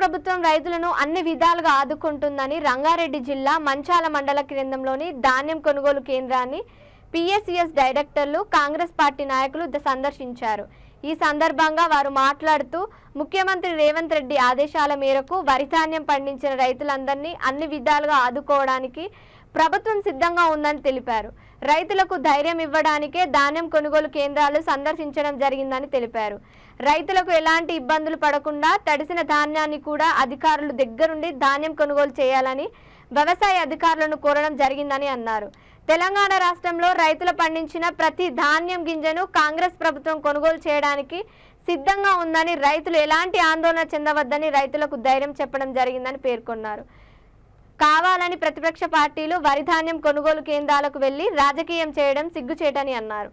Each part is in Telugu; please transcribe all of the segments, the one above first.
ప్రభుత్వం రైతులను అన్ని విధాలుగా ఆదుకుంటుందని రంగారెడ్డి జిల్లా మంచాల మండల కేంద్రంలోని ధాన్యం కొనుగోలు కేంద్రాన్ని పిఎస్సిఎస్ డైరెక్టర్లు కాంగ్రెస్ పార్టీ నాయకులు సందర్శించారు. ఈ సందర్భంగా వారు మాట్లాడుతూ ముఖ్యమంత్రి రేవంత్ రెడ్డి ఆదేశాల మేరకు వరి ధాన్యం పండించిన రైతులందరినీ అన్ని విధాలుగా ఆదుకోవడానికి ప్రభుత్వం సిద్ధంగా ఉందని తెలిపారు. రైతులకు ధైర్యం ఇవ్వడానికే ధాన్యం కొనుగోలు కేంద్రాలు సందర్శించడం జరిగిందని తెలిపారు. రైతులకు ఎలాంటి ఇబ్బందులు పడకుండా తడిసిన ధాన్యాన్ని కూడా అధికారులు దగ్గరుండి ధాన్యం కొనుగోలు చేయాలని వ్యవసాయ అధికారులను కోరడం జరిగిందని అన్నారు. తెలంగాణ రాష్ట్రంలో రైతులు పండించిన ప్రతి ధాన్యం గింజను కాంగ్రెస్ ప్రభుత్వం కొనుగోలు చేయడానికి సిద్ధంగా ఉందని రైతులు ఎలాంటి ఆందోళన చెందవద్దని రైతులకు ధైర్యం చెప్పడం జరిగిందని పేర్కొన్నారు. కావాలని ప్రతిపక్ష పార్టీలు వరి ధాన్యం కొనుగోలు కేంద్రాలకు వెళ్ళి రాజకీయం చేయడం సిగ్గుచేటని అన్నారు.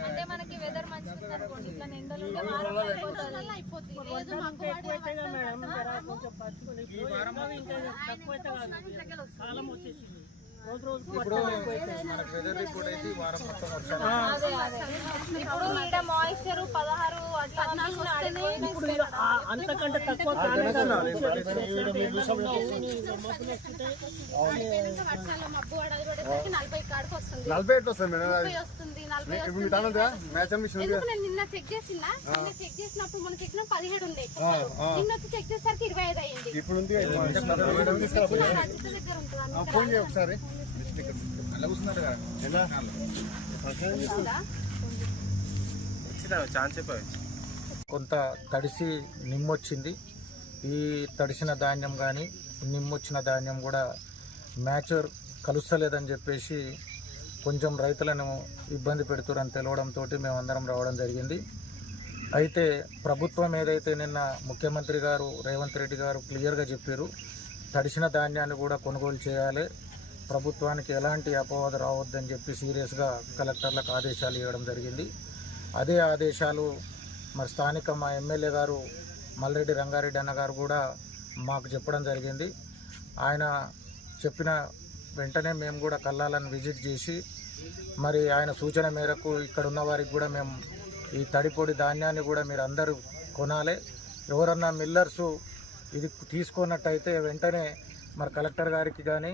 అంటే మనకి వెదర్ మంచిగా అనుకోండి. ఇట్లా ఎండలు ఉంటే వారంలో అయిపోతుంది. అయిపోతుంది లేదు మాకు ఇప్పుడు మనకు వెదర్ రిపోర్ట్ అయితే ఈ వారం మొత్తం వర్షాలు అదే అదే. ఇప్పుడు ఈడ మాయిశ్చర్ పదహారు అంతకంటే తక్కువ నలభై నలభై ఎట్టు వస్తుంది మేడం మీ మ్యాచ్ మిషన్ ఉంది ఎందుకు నేను నిన్న చెక్ చేసిన? నిన్న చెక్ చేసినప్పుడు మన చెక్ పదిహేడు ఉండే. నిన్న వచ్చి చెక్ చేసేసరికి ఇరవై ఐదు అయ్యింది. ఇప్పుడు ఉంది ఫోన్ చేయ ఒకసారి? కొంత తడిసి నిమ్మొచ్చింది. ఈ తడిసిన ధాన్యం కానీ నిమ్మొచ్చిన ధాన్యం కూడా మ్యాచర్ కలుస్తలేదని చెప్పేసి కొంచెం రైతులను ఇబ్బంది పెడుతురని తెలవడంతో మేమందరం రావడం జరిగింది. అయితే ప్రభుత్వం ఏదైతే నిన్న ముఖ్యమంత్రి గారు రేవంత్ రెడ్డి గారు క్లియర్గా చెప్పారు తడిసిన ధాన్యాన్ని కూడా కొనుగోలు చేయాలి ప్రభుత్వానికి ఎలాంటి అపవాదం రావద్దని చెప్పి సీరియస్గా కలెక్టర్లకు ఆదేశాలు ఇవ్వడం జరిగింది. అదే ఆదేశాలు మరి స్థానిక మా ఎమ్మెల్యే గారు మల్రెడ్డి రంగారెడ్డి అన్న గారు కూడా మాకు చెప్పడం జరిగింది. ఆయన చెప్పిన వెంటనే మేము కూడా కల్లాలను విజిట్ చేసి మరి ఆయన సూచన మేరకు ఇక్కడ ఉన్న వారికి కూడా మేము ఈ తడిపొడి ధాన్యాన్ని కూడా మీరు అందరూ కొనాలి. ఎవరన్నా మిల్లర్సు ఇది తీసుకున్నట్టయితే వెంటనే మరి కలెక్టర్ గారికి కానీ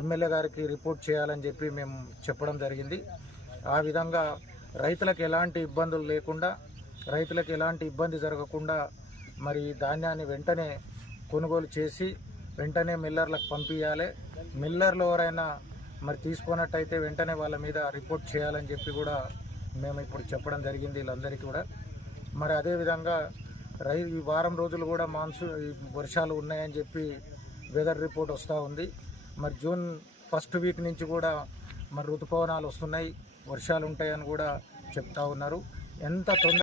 ఎమ్మెల్యే గారికి రిపోర్ట్ చేయాలని చెప్పి మేము చెప్పడం జరిగింది. ఆ విధంగా రైతులకు ఎలాంటి ఇబ్బందులు లేకుండా రైతులకు ఎలాంటి ఇబ్బంది జరగకుండా మరి ఈ ధాన్యాన్ని వెంటనే కొనుగోలు చేసి వెంటనే మిల్లర్లకు పంపించాలి మిల్లర్లు ఎవరైనా మరి తీసుకున్నట్టయితే వెంటనే వాళ్ళ మీద రిపోర్ట్ చేయాలని చెప్పి కూడా మేము ఇప్పుడు చెప్పడం జరిగింది వీళ్ళందరికీ కూడా. మరి అదేవిధంగా రై ఈ వారం రోజులు కూడా మాన్సూన్ ఈ వర్షాలు ఉన్నాయని చెప్పి వెదర్ రిపోర్ట్ వస్తూ ఉంది. మరి జూన్ ఫస్ట్ వీక్ నుంచి కూడా మరి ఋతుపవనాలు వస్తున్నాయి. వర్షాలు ఉంటాయని కూడా చెప్తా ఉన్నారు. ఎంత తొందర